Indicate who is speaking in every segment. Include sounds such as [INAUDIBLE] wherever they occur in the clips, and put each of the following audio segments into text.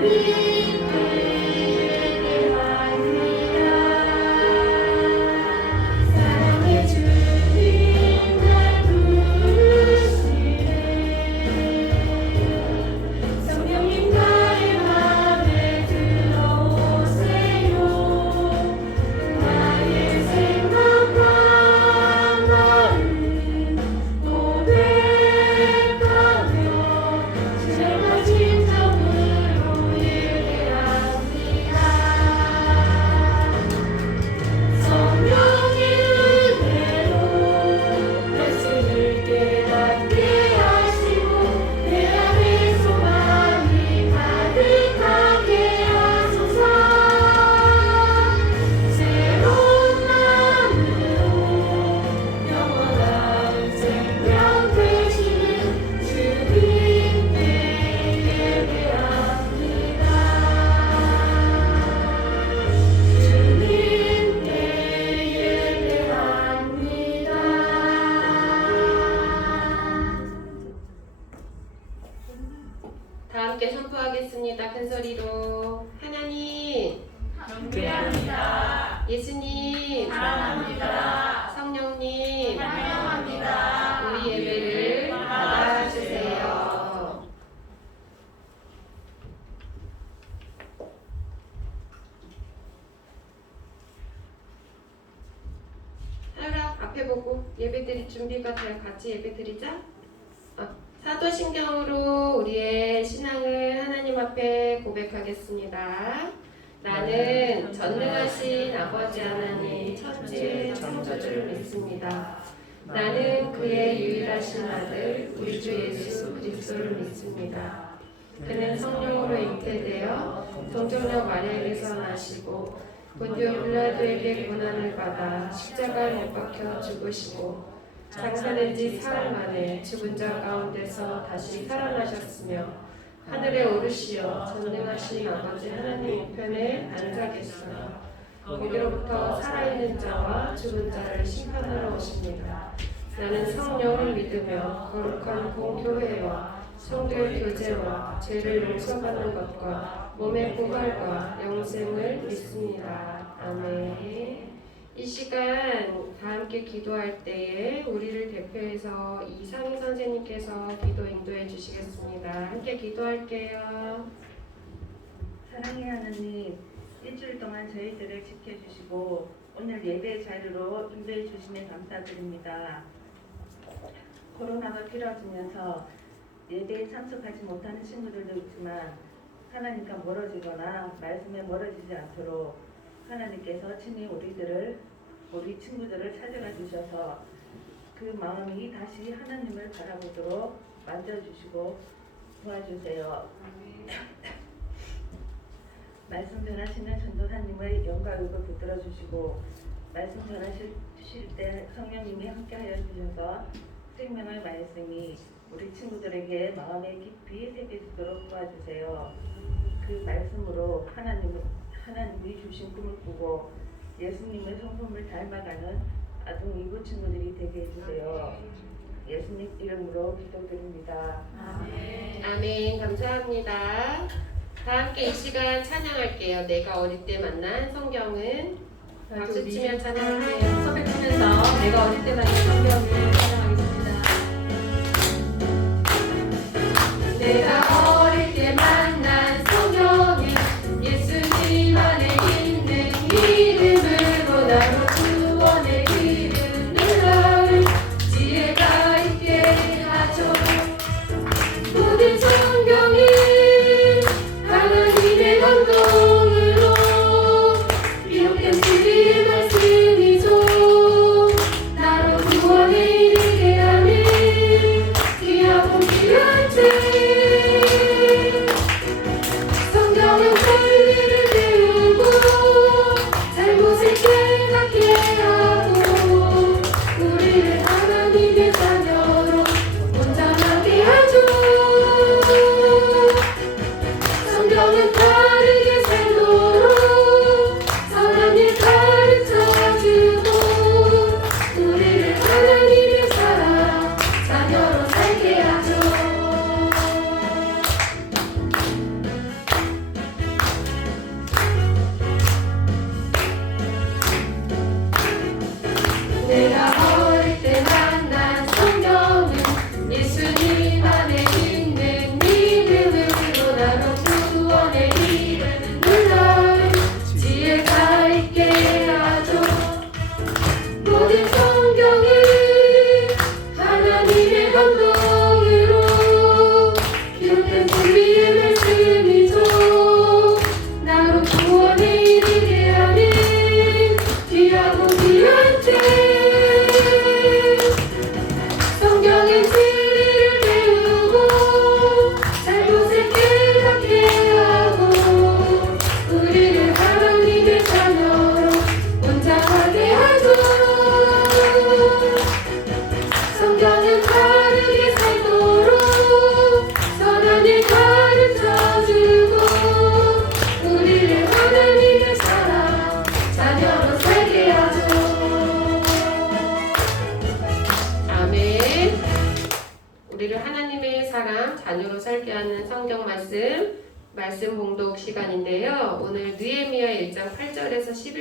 Speaker 1: Amen. 준비가 되어 같이 예배 드리자. 어, 사도신경으로 우리의 신앙을 하나님 앞에 고백하겠습니다. 나는 전능하신 아버지 하나님 첫째 창조주를 믿습니다. 나는 그의 유일하신 아들 우리 주 예수 그리스도를 믿습니다. 그는 성령으로 잉태되어 동정녀 마리아에게서 나시고 본디오 빌라도에게 고난을 받아 십자가에 못 박혀 죽으시고 장사된 지 사흘 만에 죽은 자 가운데서 다시 살아나셨으며 하늘에 오르시어 전능하신 아버지 하나님 우편에 앉아 계시며 거기로부터 살아있는 자와 죽은 자를 심판하러 오십니다. 나는 성령을 믿으며 거룩한 공교회와 성도의 교제와 죄를 용서받는 것과 몸의 부활과 영생을 믿습니다. 아멘. 이 시간 다 함께 기도할 때에 우리를 대표해서 이상희 선생님께서 기도 인도해 주시겠습니다. 함께 기도할게요.
Speaker 2: 사랑의 하나님, 일주일 동안 저희들을 지켜주시고 오늘 예배 자리로 인도해 주시면 감사드립니다. 코로나가 길어지면서 예배에 참석하지 못하는 친구들도 있지만 하나님과 멀어지거나 말씀에 멀어지지 않도록 하나님께서 친히 우리들을 우리 친구들을 찾아가 주셔서 그 마음이 다시 하나님을 바라보도록 만져주시고 도와주세요. [LAUGHS] 말씀 전하시는 전도사님의 영광을 붙들어 주시고 말씀 전하실 때 성령님이 함께하여 주셔서 생명의 말씀이 우리 친구들에게 마음에 깊이 새겨지도록 도와주세요. 그 말씀으로 하나님 하나님이 주신 꿈을 꾸고 예수님의 성품을 닮아가는 아동 이부 친구들이 되게 해주세요. 예수님 이름으로 기도드립니다.
Speaker 1: 아멘. 감사합니다. 다 함께 이 시간 찬양할게요. 내가 어릴 때 만난 성경은 박수 치며 찬양할게요.
Speaker 3: 소백하면서 내가 어릴 때 만난 성경을 찬양하겠습니다.
Speaker 1: 내가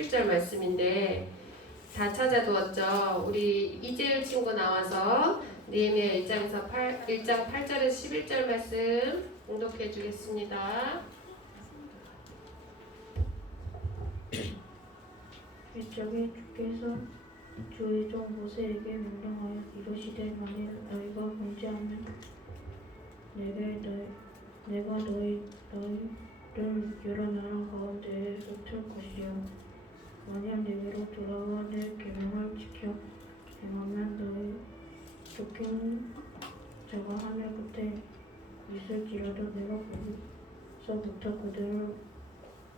Speaker 1: 11절 말씀인데 다 찾아두었죠. 우리 이재율 친구 나와서 느헤미야 1장에서 8, 1장 8절에서 11절 말씀 봉독해 주겠습니다.
Speaker 4: 일적에 주께서 주의 종 모세에게 명령하여 이르시되 만일 너희가 범죄하면 내게 너, 내가 너희 너희를 여러 나라 가운데에 흩을 것이요 만약 내게로 돌아와 내 계명을 지켜 행하면 너희 쫓긴 자가 하늘 끝에 있을지라도 내가 거기서부터 그들을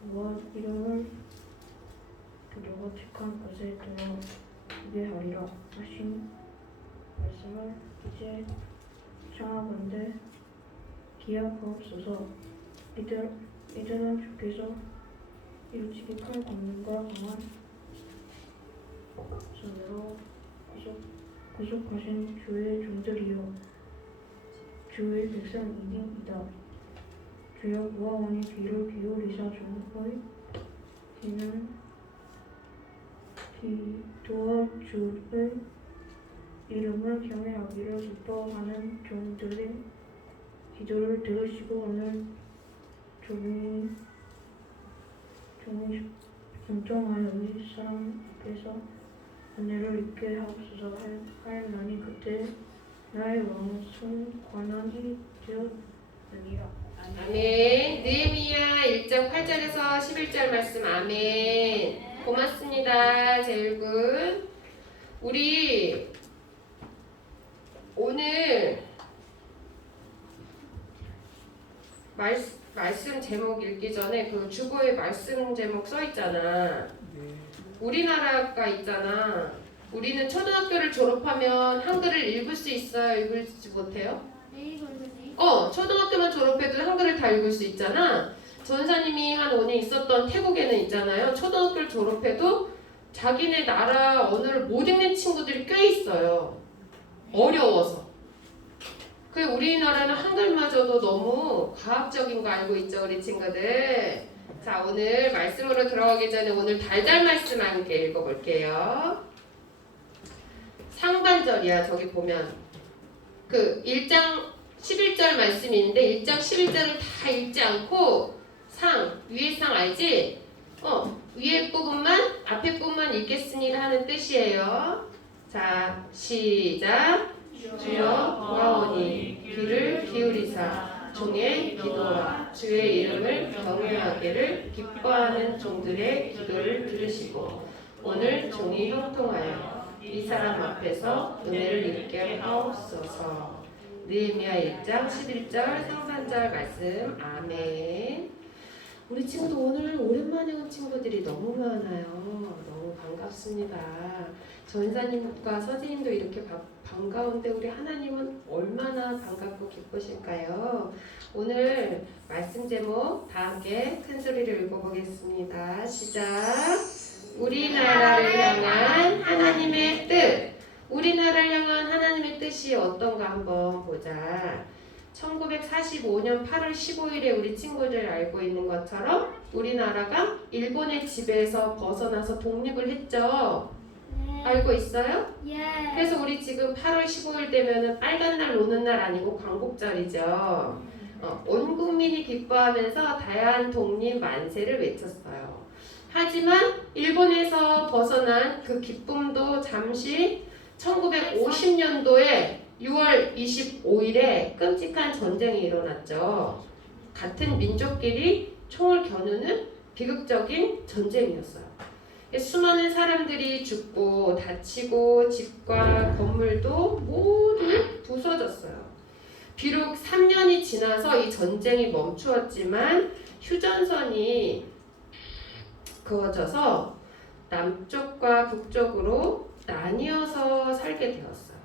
Speaker 4: 모아 이름을 그들과 택한 곳에 들어오게 하리라 하신 말씀을 이제 청하건대 기억하옵소서. 이들, 이들은 주께서 일찍이 큰 권능과 강한 손으로 구속, 구속하신 주의 종들이요. 주의 백성이니이다. 주여 구하오니 귀를 기울이사 종의 귀는 기도와 주의 이름을 경외하기를 기뻐하는 종들의 기도를 들으시고 오늘 종이 공정하여 이 사람 앞에서 은혜를 입게 하옵소서 할- 하였나니 그때 나의 왕은 관원이 되었느니라
Speaker 1: 아멘. 느헤미야 1장 8절에서 11절 말씀 아멘. 고맙습니다. 제일군. 우리 오늘 말, 말씀 제목 읽기 전에 그 주보에 말씀 제목 써 있잖아. 우리나라가 있잖아. 우리는 초등학교를 졸업하면 한글을 읽을 수 있어요? 읽을지 못해요? 어, 초등학교만 졸업해도 한글을 다 읽을 수 있잖아. 전사님이 한 5년 있었던 태국에는 있잖아요. 초등학교를 졸업해도 자기네 나라 언어를 못 읽는 친구들이 꽤 있어요. 어려워서. 그 우리나라는 한글마저도 너무 과학적인 거 알고 있죠, 우리 친구들. 자, 오늘 말씀으로 들어가기 전에 오늘 달달 말씀 함께 읽어볼게요. 상반절이야, 저기 보면. 그 1장 11절 말씀인데 1장 11절을 다 읽지 않고 상 위에 상 알지? 어 위에 부분만 앞에 부분만 읽겠습니다 하는 뜻이에요. 자 시작 주여 구하오니 귀를 기울이사 종의 기도와 주의 이름을 경외하기를 기뻐하는 종들의 기도를 들으시고 오늘 종이 형통하여 이 사람 앞에서 은혜를 입게 하옵소서. 느헤미야 1장 11절 상반절 말씀 아멘. 우리 친구들 오늘 오랜만에 온 친구들이 너무 많아요. 너무 반갑습니다. 전사님과 선생님도 이렇게 바- 반가운데 우리 하나님은 얼마나 반갑고 기쁘실까요? 오늘 말씀 제목 다 함께 큰 소리를 읽어보겠습니다. 시작. 우리나라를 향한 하나님의 뜻. 우리나라를 향한 하나님의 뜻이 어떤가 한번 보자. 1945년 8월 15일에 우리 친구들 알고 있는 것처럼 우리나라가 일본의 지배에서 벗어나서 독립을 했죠. 알고 있어요?
Speaker 4: 예.
Speaker 1: 그래서 우리 지금 8월 15일 되면은 빨간 날 노는 날 아니고 광복절이죠. 어, 온 국민이 기뻐하면서 다양한 독립 만세를 외쳤어요. 하지만 일본에서 벗어난 그 기쁨도 잠시 1950년도에 6월 25일에 끔찍한 전쟁이 일어났죠. 같은 민족끼리 총을 겨누는 비극적인 전쟁이었어요. 수많은 사람들이 죽고 다치고 집과 건물도 모두 부서졌어요. 비록 3년이 지나서 이 전쟁이 멈추었지만 휴전선이 그어져서 남쪽과 북쪽으로 나뉘어서 살게 되었어요.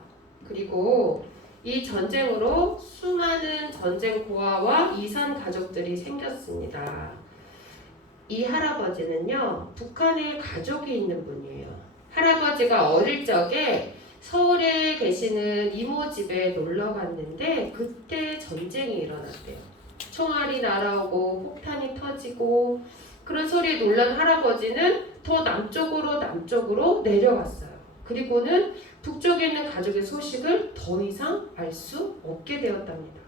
Speaker 1: 그리고 이 전쟁으로 수많은 전쟁 고아와 이산 가족들이 생겼습니다. 이 할아버지는요, 북한에 가족이 있는 분이에요. 할아버지가 어릴 적에 서울에 계시는 이모 집에 놀러 갔는데 그때 전쟁이 일어났대요. 총알이 날아오고 폭탄이 터지고 그런 소리에 놀란 할아버지는 더 남쪽으로 남쪽으로 내려갔어요. 그리고는 북쪽에 있는 가족의 소식을 더 이상 알 수 없게 되었답니다.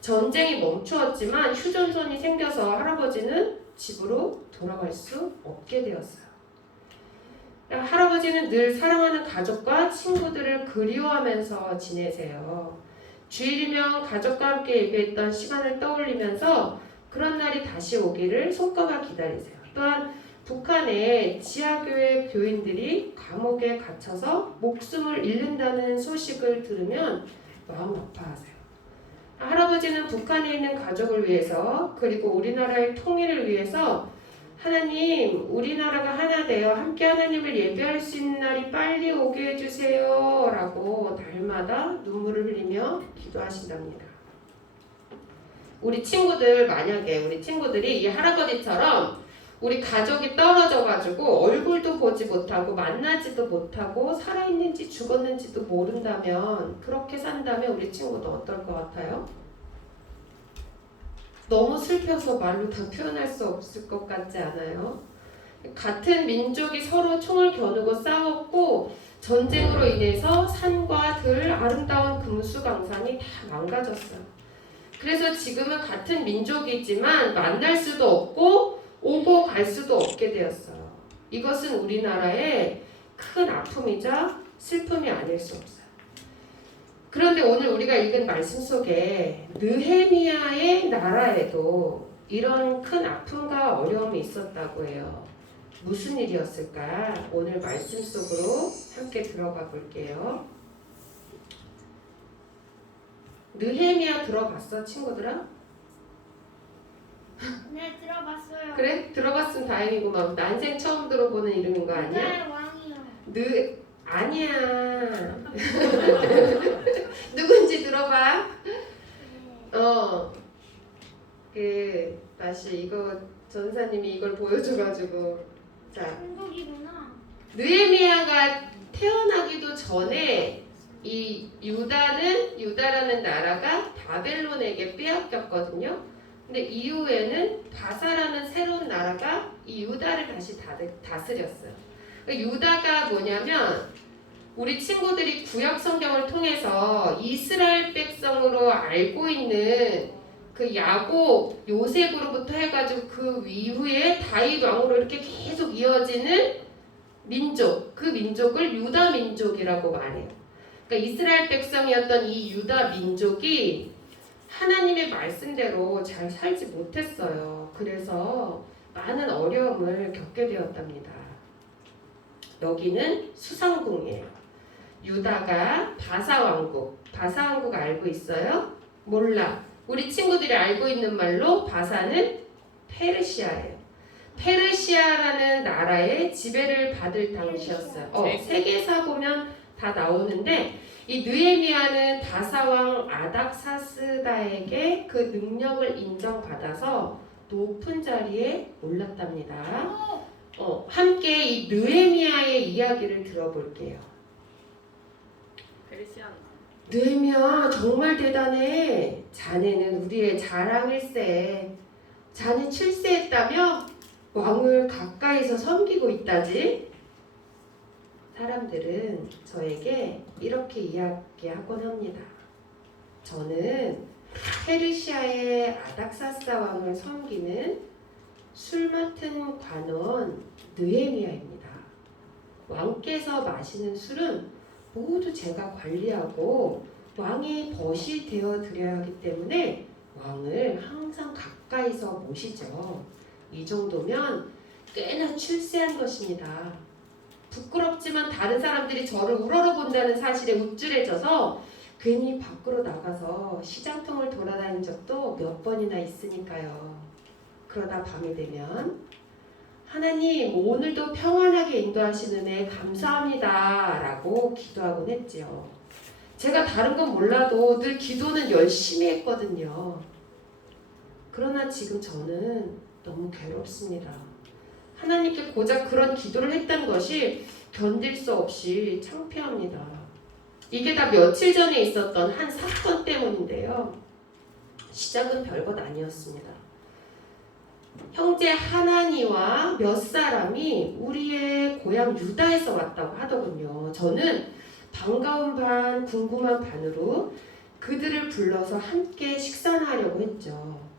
Speaker 1: 전쟁이 멈추었지만 휴전선이 생겨서 할아버지는 집으로 돌아갈 수 없게 되었어요. 할아버지는 늘 사랑하는 가족과 친구들을 그리워하면서 지내세요. 주일이면 가족과 함께 예배했던 시간을 떠올리면서 그런 날이 다시 오기를 손꼽아 기다리세요. 또한 북한의 지하교회 교인들이 감옥에 갇혀서 목숨을 잃는다는 소식을 들으면 마음 아파하세요. 할아버지는 북한에 있는 가족을 위해서 그리고 우리나라의 통일을 위해서 하나님 우리나라가 하나 되어 함께 하나님을 예배할 수 있는 날이 빨리 오게 해주세요 라고 날마다 눈물을 흘리며 기도하신답니다. 우리 친구들 만약에 우리 친구들이 이 할아버지처럼 우리 가족이 떨어져 가지고 얼굴도 보지 못하고 만나지도 못하고 살아있는지 죽었는지도 모른다면 그렇게 산다면 우리 친구도 어떨 것 같아요? 너무 슬퍼서 말로 다 표현할 수 없을 것 같지 않아요? 같은 민족이 서로 총을 겨누고 싸웠고 전쟁으로 인해서 산과 들 아름다운 금수 강산이 다 망가졌어요. 그래서 지금은 같은 민족이지만 만날 수도 없고 오고 갈 수도 없게 되었어요. 이것은 우리나라의 큰 아픔이자 슬픔이 아닐 수 없어요. 그런데 오늘 우리가 읽은 말씀 속에 느헤미야의 나라에도 이런 큰 아픔과 어려움이 있었다고 해요. 무슨 일이었을까? 오늘 말씀 속으로 함께 들어가 볼게요. 느헤미야 들어봤어, 친구들아?
Speaker 5: 네 들어봤어요.
Speaker 1: 그래? 들어봤으면 다행이구만. 난생 처음 들어보는 이름인 거 아니야?
Speaker 5: 네 왕이요.
Speaker 1: 느 아니야. [LAUGHS] 누군지 들어봐.
Speaker 5: 네.
Speaker 1: 어. 그 다시 이거 전사님이 이걸 보여줘가지고 자
Speaker 5: 한국이구나.
Speaker 1: 느헤미야가 태어나기도 전에 이 유다는 유다라는 나라가 바벨론에게 빼앗겼거든요. 근데 이후에는 바사라는 새로운 나라가 이 유다를 다시 다- 다스렸어요. 그러니까 유다가 뭐냐면 우리 친구들이 구약 성경을 통해서 이스라엘 백성으로 알고 있는 그 야곱 요셉으로부터 해가지고 그 이후에 다윗 왕으로 이렇게 계속 이어지는 민족 그 민족을 유다 민족이라고 말해요. 그러니까 이스라엘 백성이었던 이 유다 민족이 하나님의 말씀대로 잘 살지 못했어요. 그래서 많은 어려움을 겪게 되었답니다. 여기는 수상궁이에요. 유다가 바사 왕국, 바사 왕국 알고 있어요? 몰라. 우리 친구들이 알고 있는 말로 바사는 페르시아예요. 페르시아라는 나라의 지배를 받을 당시였어요. 어, 세계사 보면 다 나오는데 이 느헤미야는 바사왕 아닥사스다에게 그 능력을 인정받아서 높은 자리에 올랐답니다. 어, 함께 이 느헤미야의 이야기를 들어볼게요. 느헤미야 정말 대단해. 자네는 우리의 자랑일세. 자네 출세했다며 왕을 가까이서 섬기고 있다지. 사람들은 저에게 이렇게 이야기하곤 합니다. 저는 페르시아의 아닥사스다 왕을 섬기는 술 맡은 관원 느헤미야입니다. 왕께서 마시는 술은 모두 제가 관리하고 왕의 벗이 되어 드려야 하기 때문에 왕을 항상 가까이서 모시죠. 이 정도면 꽤나 출세한 것입니다. 부끄럽지만 다른 사람들이 저를 우러러 본다는 사실에 우쭐해져서 괜히 밖으로 나가서 시장통을 돌아다닌 적도 몇 번이나 있으니까요. 그러다 밤이 되면 하나님 오늘도 평안하게 인도하시는 애 감사합니다 라고 기도하곤 했지요. 제가 다른 건 몰라도 늘 기도는 열심히 했거든요. 그러나 지금 저는 너무 괴롭습니다. 하나님께 고작 그런 기도를 했던 것이 견딜 수 없이 창피합니다. 이게 다 며칠 전에 있었던 한 사건 때문인데요. 시작은 별것 아니었습니다. 형제 하나니와 몇 사람이 우리의 고향 유다에서 왔다고 하더군요. 저는 반가운 반, 궁금한 반으로 그들을 불러서 함께 식사나 하려고 했죠.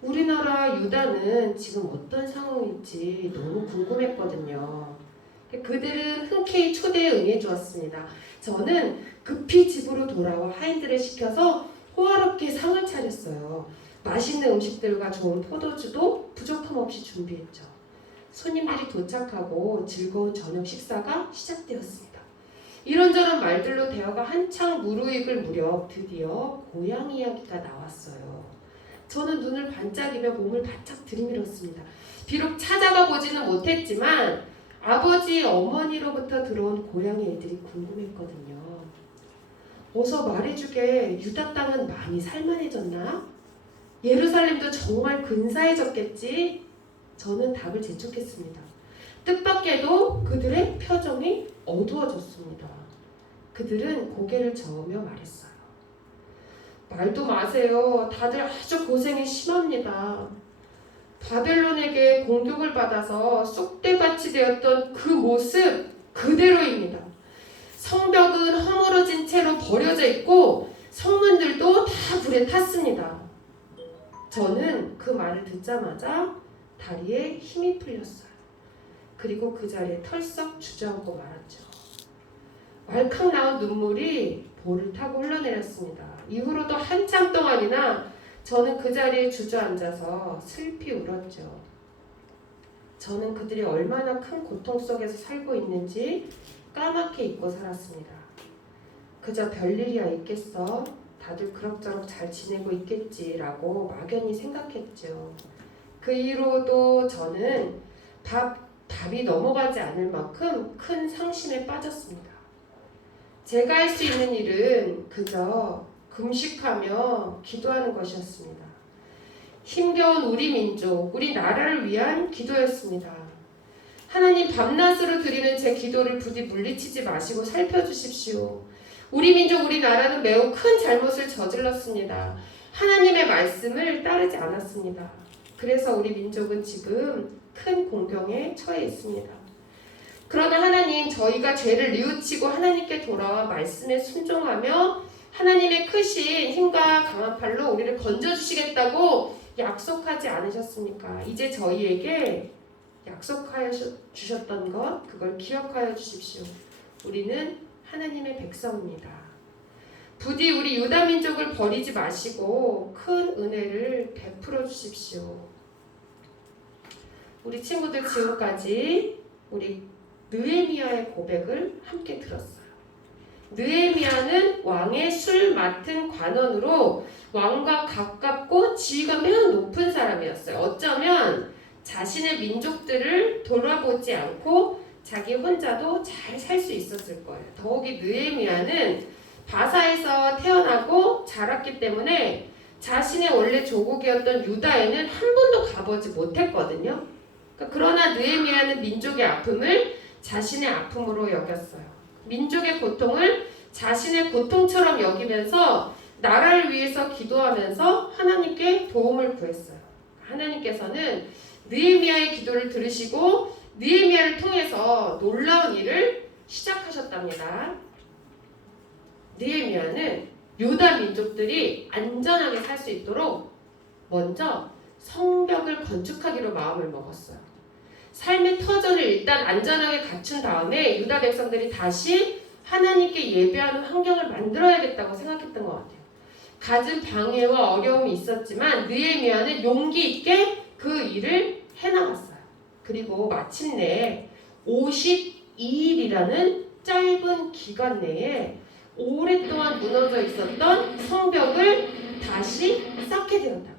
Speaker 1: 우리나라 유다는 지금 어떤 상황일지 너무 궁금했거든요. 그들은 흔쾌히 초대에 응해 주었습니다. 저는 급히 집으로 돌아와 하인들을 시켜서 호화롭게 상을 차렸어요. 맛있는 음식들과 좋은 포도주도 부족함 없이 준비했죠. 손님들이 도착하고 즐거운 저녁 식사가 시작되었습니다. 이런저런 말들로 대화가 한창 무르익을 무렵 드디어 고향 이야기가 나왔어요. 저는 눈을 반짝이며 몸을 바짝 들이밀었습니다. 비록 찾아가 보지는 못했지만 아버지, 어머니로부터 들어온 고향의 일들이 궁금했거든요. 어서 말해주게 유다 땅은 많이 살만해졌나? 예루살렘도 정말 근사해졌겠지? 저는 답을 재촉했습니다. 뜻밖에도 그들의 표정이 어두워졌습니다. 그들은 고개를 저으며 말했어요. 말도 마세요. 다들 아주 고생이 심합니다. 바벨론에게 공격을 받아서 쑥대밭이 되었던 그 모습 그대로입니다. 성벽은 허물어진 채로 버려져 있고 성문들도 다 불에 탔습니다. 저는 그 말을 듣자마자 다리에 힘이 풀렸어요. 그리고 그 자리에 털썩 주저앉고 말았죠. 왈칵 나온 눈물이 볼을 타고 흘러내렸습니다. 이후로도 한참 동안이나 저는 그 자리에 주저앉아서 슬피 울었죠. 저는 그들이 얼마나 큰 고통 속에서 살고 있는지 까맣게 잊고 살았습니다. 그저 별일이야 있겠어. 다들 그럭저럭 잘 지내고 있겠지라고 막연히 생각했죠. 그 이후로도 저는 밥, 답이 넘어가지 않을 만큼 큰 상심에 빠졌습니다. 제가 할 수 있는 일은 그저 금식하며 기도하는 것이었습니다. 힘겨운 우리 민족, 우리 나라를 위한 기도였습니다. 하나님 밤낮으로 드리는 제 기도를 부디 물리치지 마시고 살펴주십시오. 우리 민족, 우리 나라는 매우 큰 잘못을 저질렀습니다. 하나님의 말씀을 따르지 않았습니다. 그래서 우리 민족은 지금 큰 공경에 처해 있습니다. 그러나 하나님, 저희가 죄를 뉘우치고 하나님께 돌아와 말씀에 순종하며 하나님의 크신 힘과 강한 팔로 우리를 건져주시겠다고 약속하지 않으셨습니까? 이제 저희에게 약속하여 주셨던 것, 그걸 기억하여 주십시오. 우리는 하나님의 백성입니다. 부디 우리 유다 민족을 버리지 마시고 큰 은혜를 베풀어 주십시오. 우리 친구들 지금까지 우리 느헤미야의 고백을 함께 들었어요. 느헤미야는 왕의 술 맡은 관원으로 왕과 가깝고 지위가 매우 높은 사람이었어요. 어쩌면 자신의 민족들을 돌아보지 않고 자기 혼자도 잘 살 수 있었을 거예요. 더욱이 느헤미야는 바사에서 태어나고 자랐기 때문에 자신의 원래 조국이었던 유다에는 한 번도 가보지 못했거든요. 그러나 느헤미야는 민족의 아픔을 자신의 아픔으로 여겼어요. 민족의 고통을 자신의 고통처럼 여기면서 나라를 위해서 기도하면서 하나님께 도움을 구했어요. 하나님께서는 느헤미야의 기도를 들으시고 느헤미야를 통해서 놀라운 일을 시작하셨답니다. 느헤미야는 유다 민족들이 안전하게 살 수 있도록 먼저 성벽을 건축하기로 마음을 먹었어요. 삶의 터전을 일단 안전하게 갖춘 다음에 유다 백성들이 다시 하나님께 예배하는 환경을 만들어야겠다고 생각했던 것 같아요. 갖은 방해와 어려움이 있었지만 느헤미야는 용기 있게 그 일을 해나갔어요. 그리고 마침내 52일이라는 짧은 기간 내에 오랫동안 무너져 있었던 성벽을 다시 쌓게 되었답니다.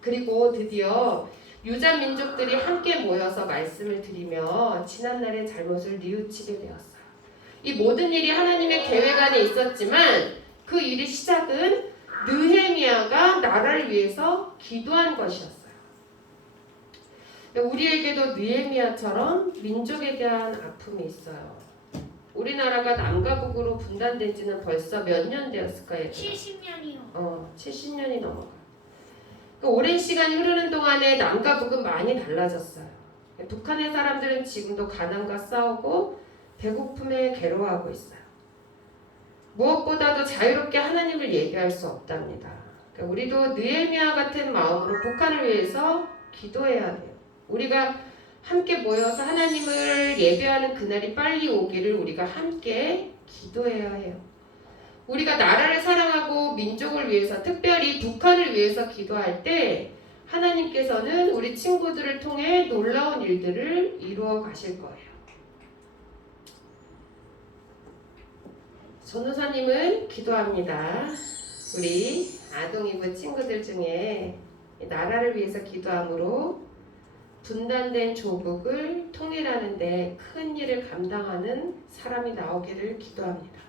Speaker 1: 그리고 드디어 유자 민족들이 함께 모여서 말씀을 드리며 지난날의 잘못을 뉘우치게 되었어요. 이 모든 일이 하나님의 계획 안에 있었지만 그 일의 시작은 느헤미야가 나라를 위해서 기도한 것이었어요. 우리에게도 느헤미야처럼 민족에 대한 아픔이 있어요. 우리나라가 남과 북으로 분단된 지는 벌써 몇 년 되었을까요?
Speaker 5: 70년이요.
Speaker 1: 어, 70년이 넘어가. 그 오랜 시간이 흐르는 동안에 남과 북은 많이 달라졌어요. 북한의 사람들은 지금도 가난과 싸우고 배고픔에 괴로워하고 있어요. 무엇보다도 자유롭게 하나님을 예배할 수 없답니다. 그러니까 우리도 느헤미야 같은 마음으로 북한을 위해서 기도해야 돼요. 우리가 함께 모여서 하나님을 예배하는 그날이 빨리 오기를 우리가 함께 기도해야 해요. 우리가 나라를 사랑하고 민족을 위해서 특별히 북한을 위해서 기도할 때 하나님께서는 우리 친구들을 통해 놀라운 일들을 이루어 가실 거예요. 전도사님은 기도합니다. 우리 아동이부 친구들 중에 나라를 위해서 기도함으로 분단된 조국을 통일하는 데 큰 일을 감당하는 사람이 나오기를 기도합니다.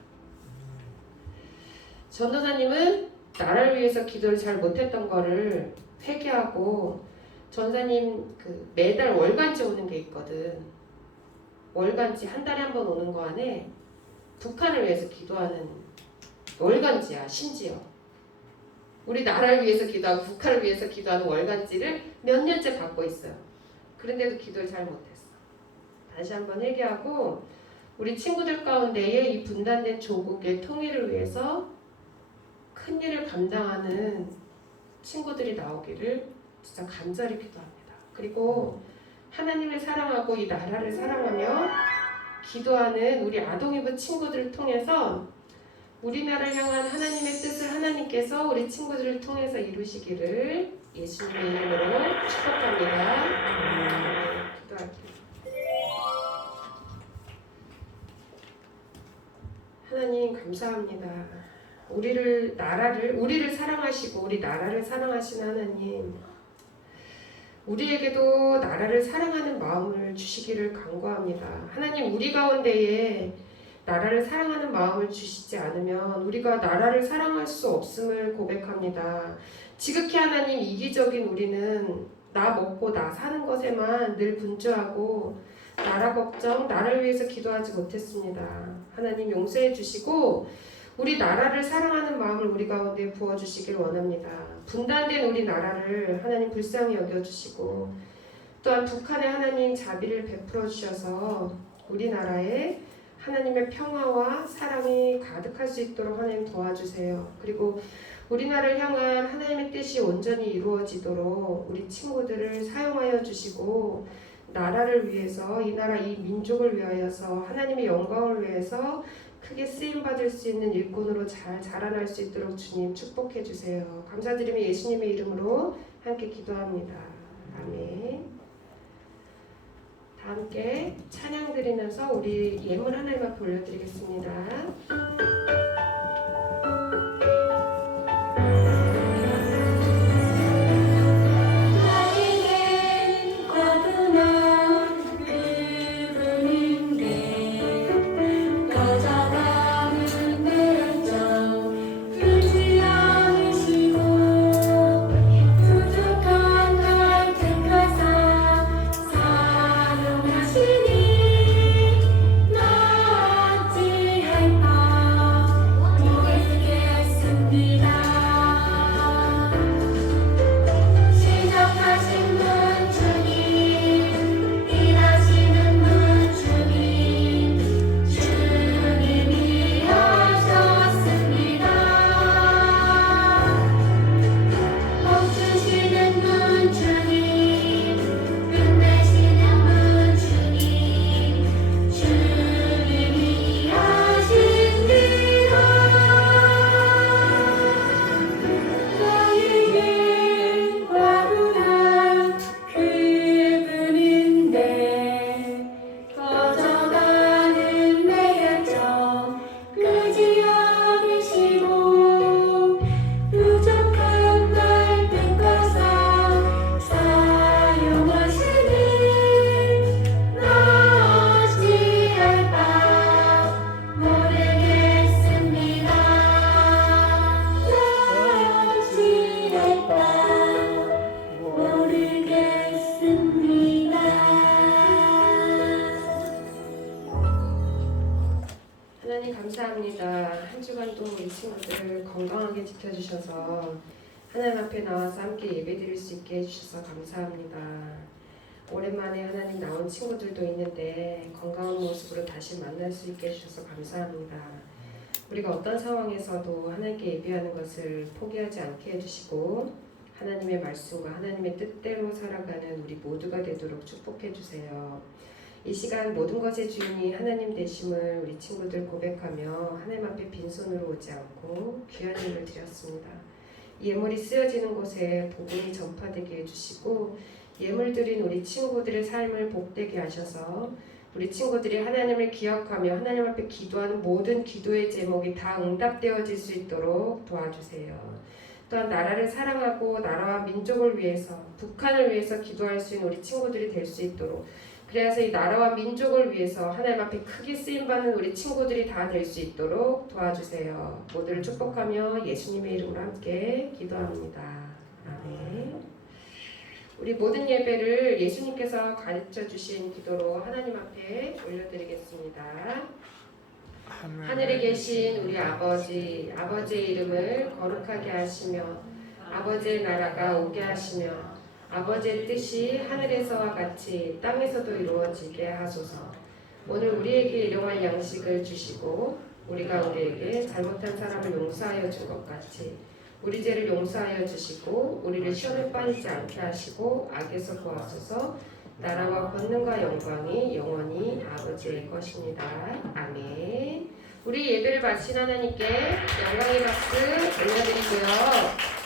Speaker 1: 전도사님은 나라를 위해서 기도를 잘 못했던 거를 회개하고 전사님 그 매달 월간지 오는 게 있거든. 월간지 한 달에 한 번 오는 거 안에 북한을 위해서 기도하는 월간지야 심지어 우리 나라를 위해서 기도하고 북한을 위해서 기도하는 월간지를 몇 년째 갖고 있어요. 그런데도 기도를 잘 못했어. 다시 한번 회개하고 우리 친구들 가운데에 이 분단된 조국의 통일을 위해서 큰 일을 감당하는 친구들이 나오기를 진짜 간절히 기도합니다. 그리고 하나님을 사랑하고 이 나라를 사랑하며 기도하는 우리 아동이부 친구들을 통해서 우리나라를 향한 하나님의 뜻을 하나님께서 우리 친구들을 통해서 이루시기를 예수님의 이름으로 축복합니다. 하나님 감사합니다. 우리를 나라를 우리를 사랑하시고 우리 나라를 사랑하시는 하나님 우리에게도 나라를 사랑하는 마음을 주시기를 간구합니다. 하나님 우리 가운데에 나라를 사랑하는 마음을 주시지 않으면 우리가 나라를 사랑할 수 없음을 고백합니다. 지극히 하나님 이기적인 우리는 나 먹고 나 사는 것에만 늘 분주하고 나라 걱정, 나를 위해서 기도하지 못했습니다. 하나님 용서해 주시고 우리 나라를 사랑하는 마음을 우리 가운데 부어주시길 원합니다. 분단된 우리 나라를 하나님 불쌍히 여겨주시고 또한 북한에 하나님 자비를 베풀어 주셔서 우리나라에 하나님의 평화와 사랑이 가득할 수 있도록 하나님 도와주세요. 그리고 우리나라를 향한 하나님의 뜻이 온전히 이루어지도록 우리 친구들을 사용하여 주시고 나라를 위해서 이 나라 이 민족을 위하여서 하나님의 영광을 위해서 크게 쓰임 받을 수 있는 일꾼으로 잘 자라날 수 있도록 주님 축복해 주세요. 감사드리며 예수님의 이름으로 함께 기도합니다. 아멘. 다 함께 찬양 드리면서 우리 예물 하나만 올려드리겠습니다. 주간도 우리 친구들을 건강하게 지켜주셔서 하나님 앞에 나와서 함께 예배드릴 수 있게 해주셔서 감사합니다. 오랜만에 하나님 나온 친구들도 있는데 건강한 모습으로 다시 만날 수 있게 해주셔서 감사합니다. 우리가 어떤 상황에서도 하나님께 예배하는 것을 포기하지 않게 해주시고 하나님의 말씀과 하나님의 뜻대로 살아가는 우리 모두가 되도록 축복해 주세요. 이 시간 모든 것의 주인이 하나님 되심을 우리 친구들 고백하며 하나님 앞에 빈손으로 오지 않고 귀한 힘을 드렸습니다. 이 예물이 쓰여지는 곳에 복음이 전파되게 해주시고 예물 드린 우리 친구들의 삶을 복되게 하셔서 우리 친구들이 하나님을 기억하며 하나님 앞에 기도하는 모든 기도의 제목이 다 응답되어질 수 있도록 도와주세요. 또한 나라를 사랑하고 나라와 민족을 위해서 북한을 위해서 기도할 수 있는 우리 친구들이 될 수 있도록 그래서 이 나라와 민족을 위해서 하나님 앞에 크게 쓰임 받는 우리 친구들이 다 될 수 있도록 도와주세요. 모두를 축복하며 예수님의 이름으로 함께 기도합니다. 아멘. 우리 모든 예배를 예수님께서 가르쳐 주신 기도로 하나님 앞에 올려드리겠습니다. 하늘에 계신 우리 아버지, 아버지의 이름을 거룩하게 하시며 아버지의 나라가 오게 하시며 아버지의 뜻이 하늘에서와 같이 땅에서도 이루어지게 하소서. 오늘 우리에게 일용할 양식을 주시고 우리가 우리에게 잘못한 사람을 용서하여 준 것 같이 우리 죄를 용서하여 주시고 우리를 시험에 빠지지 않게 하시고 악에서 구하소서. 나라와 권능과 영광이 영원히 아버지의 것입니다. 아멘. 우리 예배를 마친 하나님께 영광의 박수 올려드리고요.